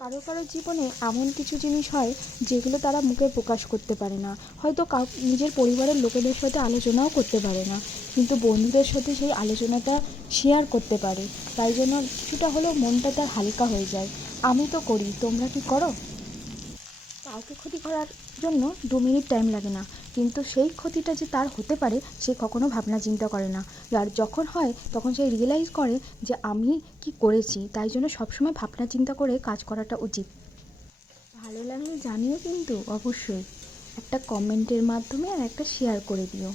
কারো কারো জীবনে এমন কিছু জিনিস হয় যেগুলো তারা মুখে প্রকাশ করতে পারে না, হয়তো নিজের পরিবারের লোকেদের সাথে আলোচনাও করতে পারে না, কিন্তু বন্ধুদের সাথে সেই আলোচনাটা শেয়ার করতে পারে। তাই জন্য কিছুটা হলেও মনটা তার হালকা হয়ে যায়। আমি তো করি, তোমরা কি করো? কাউকে ক্ষতি করার জন্য 2 মিনিট টাইম লাগে না, কিন্তু সেই ক্ষতিটা যে তার হতে পারে সে কখনো ভাবনা চিন্তা করে না। আর যখন হয় তখন সে রিয়েলাইজ করে যে আমি কি করেছি। তাই জন্য সবসময় ভাবনা চিন্তা করে কাজ করাটা উচিত। ভালো লাগলে জানিও কিন্তু অবশ্যই, একটা কমেন্টের মাধ্যমে আর একটা শেয়ার করে দিও।